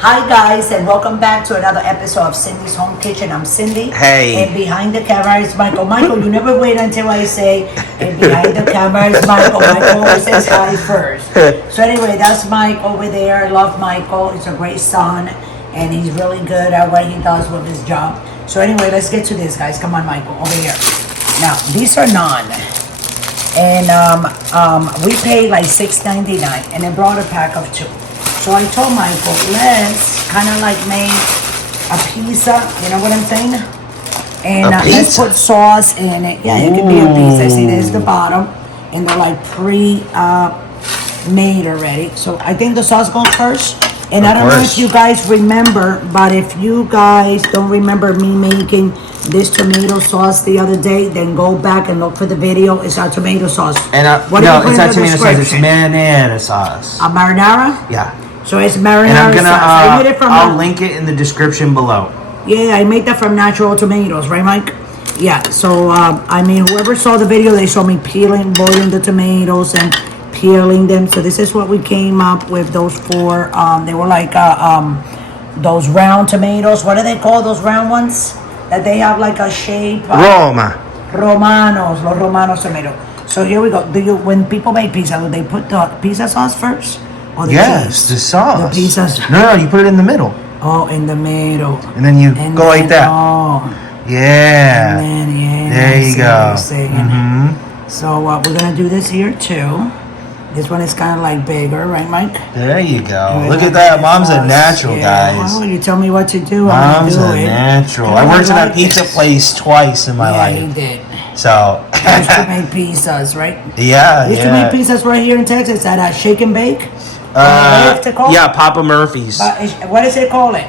Hi guys, and welcome back to another episode of Cindy's Home Kitchen. I'm Cindy. Hey. And behind the camera is Michael. Michael, you never wait until I say, and behind the camera is Michael. Michael always says hi first. So anyway, that's Mike over there. I love Michael. He's a great son, and he's really good at what he does with his job. So anyway, let's get to this, guys. Come on, Michael, over here. Now, these are naan. And we paid like $6.99, and they brought a pack of 2. So I told Michael, let's kind of like make a pizza, you know what I'm saying? And let's put sauce in it. Yeah, it could be a pizza. See, there's the bottom, and they're like pre-made already. So I think the sauce goes first. And I don't know if you guys remember, but if you guys don't remember me making this tomato sauce the other day, then go back and look for the video. It's our tomato sauce. And no, it's not tomato sauce. It's marinara sauce. A marinara? Yeah. So it's marinara sauce. I made it from I'll link it in the description below. Yeah, I made that from natural tomatoes, right, Mike? Yeah. So I mean, whoever saw the video, they saw me boiling the tomatoes and peeling them. So this is what we came up with. Those 4. They were like those round tomatoes. What do they call those round ones? That they have like a shape. Romanos, los Romanos tomato. So here we go. When people make pizza, do they put the pizza sauce first? Or the cheese? The sauce. The pizza sauce. No, you put it in the middle. Oh, in the middle. And then you go like that. Oh. Yeah. And then, there you go. So we're going to do this here too. This one is kind of like bigger, right, Mike? There you go. Look at that. Mom's a natural, guys. Well, you tell me what to do. Mom's a natural. I worked at a pizza place twice in my life. Yeah, you did. So. I used to make pizzas, right? Yeah, used to make pizzas right here in Texas at Shake and Bake. Yeah, Papa Murphy's. What does it call it?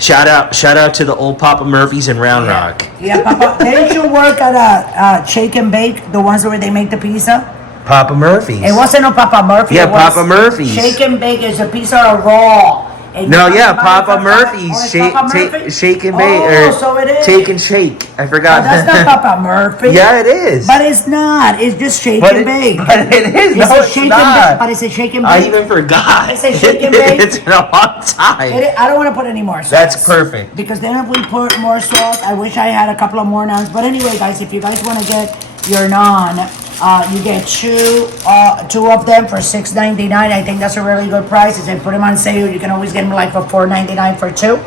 Shout out to the old Papa Murphy's in Round Rock. Yeah, Papa. Didn't you work at Shake and Bake, the ones where they make the pizza? Papa Murphy's. It wasn't a Papa Murphy. Yeah, Papa Murphy's. Shake and Bake is a pizza raw. Papa Murphy's. Shake and Bake. So it is. Take and Shake. I forgot. That's not Papa Murphy. Yeah, it is. But it's not. It's just Shake and Bake. But it is. It's a Shake and Bake. But it's a Shake and Bake. I even forgot. It's a Shake and Bake. It's been a long time. I don't want to put any more sauce. That's perfect. Because then if we put more sauce, I wish I had a couple of more naans. But anyway, guys, if you guys want to get your naan, you get 2 of them for $6.99. I think that's a really good price. If they put them on sale, you can always get them like for $4.99 for 2.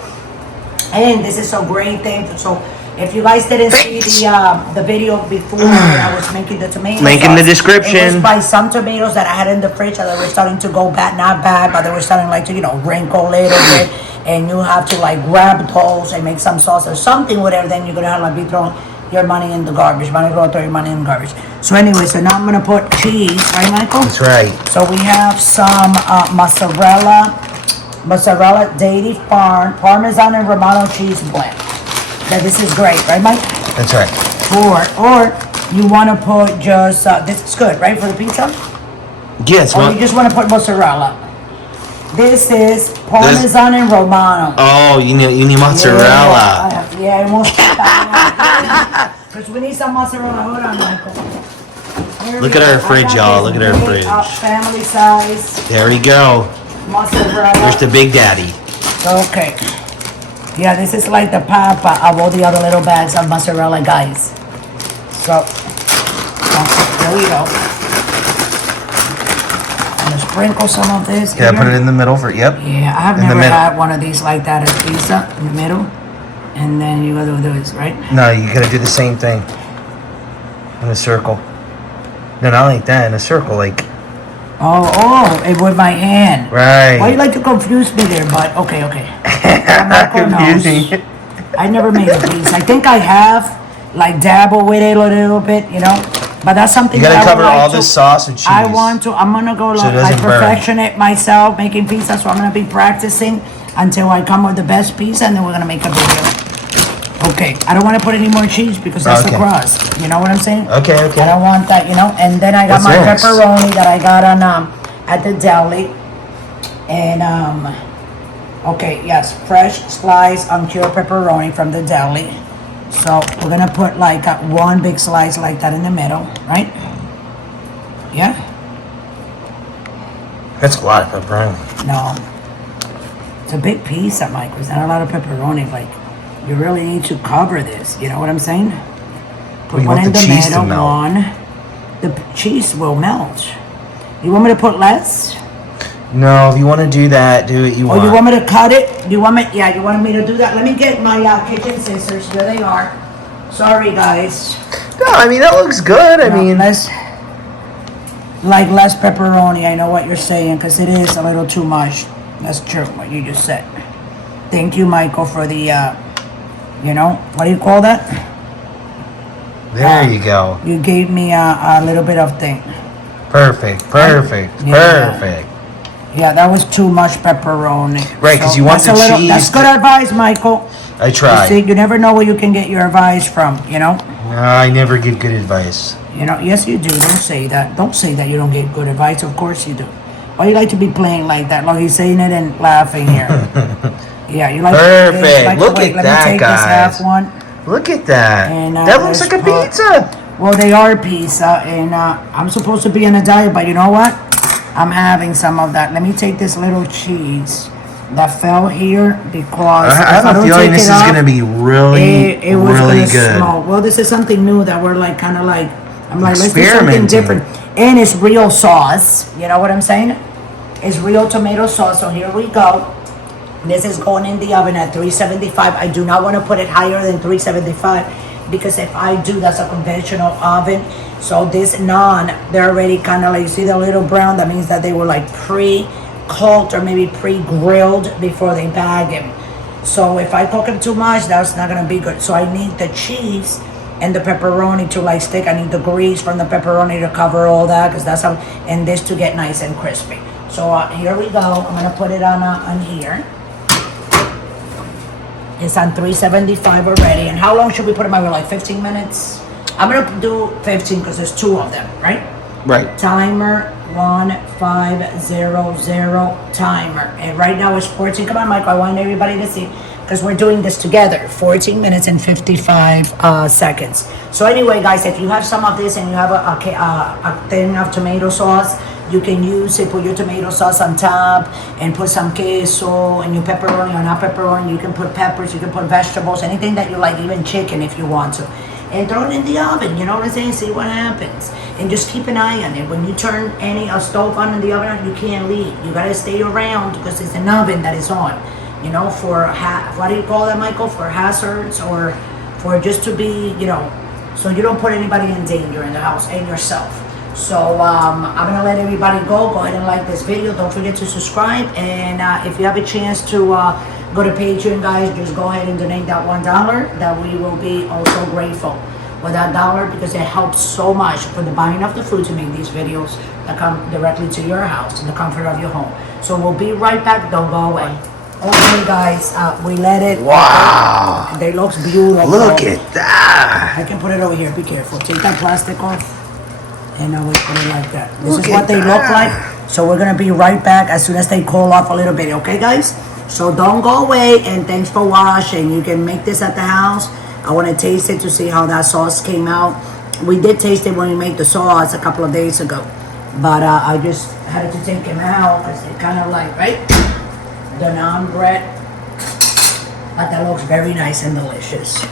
And this is a great thing. So if you guys didn't see the video before, I was making the tomato link in the description. It was by some tomatoes that I had in the fridge that were starting to go bad, not bad, but they were starting like to wrinkle a little bit. And you have to like grab those and make some sauce or something, whatever. Then you're gonna have like be throwing your money in the garbage. Throw your money in the garbage. So anyway, so now I'm gonna put cheese, right, Michael? That's right. So we have some mozzarella Daily Farm Parmesan and Romano cheese blend. Now this is great, right, Mike? That's right. Or you want to put just this is good, right, for the pizza? Yes. Or you just want to put mozzarella. This is Parmesan and Romano. Oh, you need mozzarella. Yeah, I want because we need some mozzarella. Hold on, Michael. Look at our fridge, y'all. Look at our fridge. Family size. There we go. Mozzarella. There's the Big Daddy. Okay. Yeah, this is like the papa of all the other little bags of mozzarella, guys. So, there we go. Sprinkle some of this. Yeah, put it in the middle Yeah, I have never had one of these like that as pizza in the middle. And then you gotta do this, right? No, you gotta do the same thing. In a circle. No, not like that, in a circle, like. It with my hand. Right. Why you like to confuse me there, but okay. I'm not confusing. I never made a pizza. I think I have, like, dabble with it a little bit, But that's something you gotta cover all this sauce and cheese. I'm gonna go perfection it myself, making pizza. So I'm gonna be practicing until I come with the best pizza, and then we're gonna make a video. Okay, I don't want to put any more cheese because that's the crust. You know what I'm saying? Okay. I don't want that, And then I got my pepperoni that I got on at the deli, and fresh sliced uncured pepperoni from the deli. So we're gonna put like one big slice like that in the middle, right? Yeah. That's a lot of pepperoni. No. It's a big pizza, Mike. There's not a lot of pepperoni. Like, you really need to cover this. You know what I'm saying? Put you one want in the the cheese to middle, melt. one. The cheese will melt. You want me to put less? No, if you want to do that, do what you want. Or you want me to cut it? You want me? Yeah, you want me to do that? Let me get my kitchen scissors. Here they are. Sorry, guys. No, I mean, that looks good. I mean, less pepperoni. I know what you're saying because it is a little too much. That's true, what you just said. Thank you, Michael, for the, what do you call that? there you go. You gave me a little bit of thing. Perfect. Yeah. Yeah, that was too much pepperoni. Right, 'cause you want that's the cheese That's good to- advice, Michael. I You tried. see, you never know where you can get your advice from, No, I never give good advice. Yes, you do. Don't say that. Don't say that you don't get good advice. Of course you do. Why you like to be playing like that? Like he's saying it and laughing here. Yeah, you like. Perfect. Like, Look wait, at let me that, take guys. this half one. Look at that. And, that looks let's like a put- pizza. Well, they are pizza, and I'm supposed to be on a diet, but you know what? I'm having some of that. Let me take this little cheese that fell here because I have if a don't feeling take this it is off, going to be really, it was really gonna good. smoke. Well, this is something new that we're like kind of like I'm like let's do something Experimenting. different, and it's real sauce. You know what I'm saying? It's real tomato sauce. So here we go. This is going in the oven at 375. I do not want to put it higher than 375 because if I do, that's a conventional oven. So this naan, they're already kind of like, see the little brown? That means that they were like pre-cooked or maybe pre-grilled before they bag them. So if I cook them too much, that's not going to be good. So I need the cheese and the pepperoni to like stick. I need the grease from the pepperoni to cover all that because that's how, and this to get nice and crispy. So here we go. I'm going to put it on here. It's on 375 already. And how long should we put it in? Like 15 minutes? I'm gonna do 15 because there's two of them, right? Right. Timer 1500 timer. And right now it's 14. Come on, Michael. I want everybody to see because we're doing this together. 14 minutes and 55 seconds. So anyway, guys, if you have some of this and you have a thing of tomato sauce, you can use it, put your tomato sauce on top and put some queso and your pepperoni or not pepperoni. You can put peppers, you can put vegetables, anything that you like, even chicken if you want to. And throw it in the oven, you know what I'm saying? See what happens. And just keep an eye on it. When you turn a stove on in the oven, you can't leave. You gotta stay around because it's an oven that is on. You know, for, what do you call that, Michael? For hazards or for just to be, so you don't put anybody in danger in the house and yourself. So I'm gonna let everybody go. Go ahead and like this video. Don't forget to subscribe. And if you have a chance to go to Patreon, guys, just go ahead and donate that $1. That we will be also grateful with that dollar because it helps so much for the buying of the food to make these videos that come directly to your house in the comfort of your home. So we'll be right back. Don't go away. Okay, guys, we let it. Wow. They looks beautiful. Look at that. I can put it over here. Be careful. Take that plastic off. And I will put it like that. This Look is what at they that. look like. So we're gonna be right back as soon as they cool off a little bit, okay, guys? So don't go away, and thanks for watching. You can make this at the house. I want to taste it to see how that sauce came out. We did taste it when we made the sauce a couple of days ago, but I just had to take them out because they kind of like, right? The naan bread, but that looks very nice and delicious.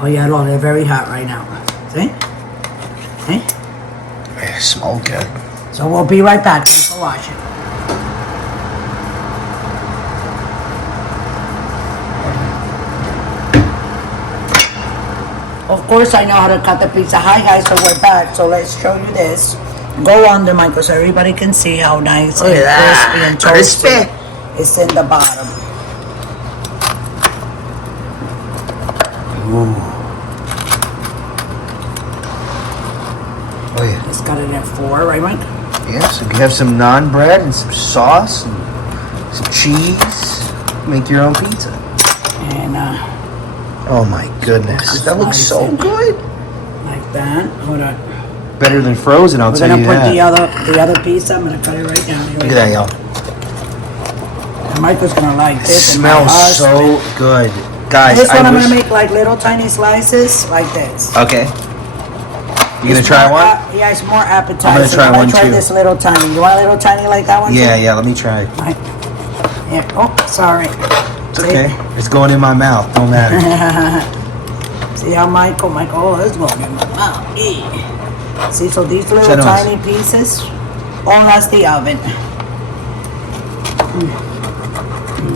Oh yeah, look, they're very hot right now. See? See? They smell good. So we'll be right back. Thanks for watching. Of course, I know how to cut the pizza. Hi guys, so we're back. So let's show you this. Go under, Michael, so everybody can see how nice Look and at that. crispy and toasty Crispy. it's in the bottom. Ooh. Oh yeah. It's got it at 4, right, Mike? Yeah, so you can have some naan bread and some sauce and some cheese. Make your own pizza. And Oh my goodness. That looks so good. like that. Hold on. Better than frozen, I'll We're tell gonna you put that. the other pizza. I'm gonna cut it right down. Here Look we at go. that, y'all. And Michael's gonna like It this. and my smells husband. so good. Guys, This one I I'm wish... gonna make like little tiny slices like this. Okay. You gonna It's try more one? yeah, it's more appetizing. I'm gonna try one try too. this little tiny. You want a little tiny like that one? Yeah, too? yeah, let me try. Right. Yeah. Oh, sorry. It's okay. It's going in my mouth. Don't matter. See how Michael, oh, it's going in my mouth. Yeah. See, so these little Shadows. tiny pieces, all that's the oven.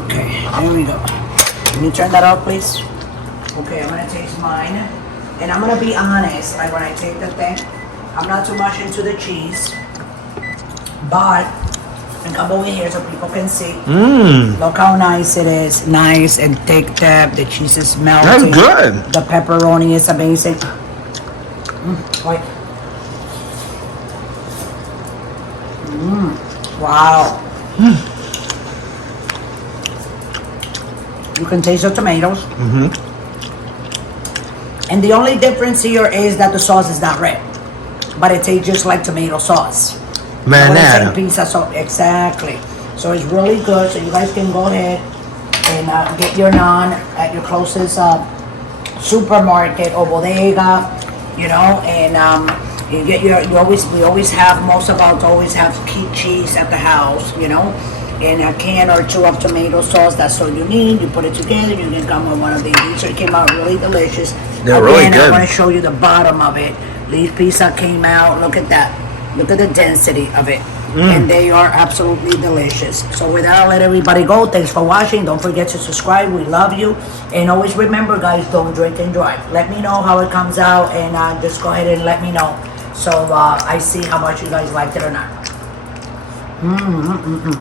Okay, there we go. Can you turn that off, please? Okay, I'm gonna taste mine. And I'm gonna be honest, like when I take the thing, I'm not too much into the cheese. But, and come over here so people can see. Look how nice it is. Nice and thick depth. The cheese is melting. That's good. The pepperoni is amazing. Wait. Wow. You can taste the tomatoes. And the only difference here is that the sauce is not red, but it tastes just like tomato sauce. Marinara. Pizza sauce, exactly. So it's really good. So you guys can go ahead and get your naan at your closest supermarket or bodega, you know, and you get your. We always have, most of us always have cheese at the house, you know. And a can or two of tomato sauce, that's all you need. You put it together, you can come with one of these. So it came out really delicious. They're really good. I want to show you the bottom of it. These pizza came out, look at that. Look at the density of it. And they are absolutely delicious. So with that, I'll let everybody go. Thanks for watching. Don't forget to subscribe. We love you. And always remember, guys, don't drink and drive. Let me know how it comes out, and just go ahead and let me know. So I see how much you guys liked it or not.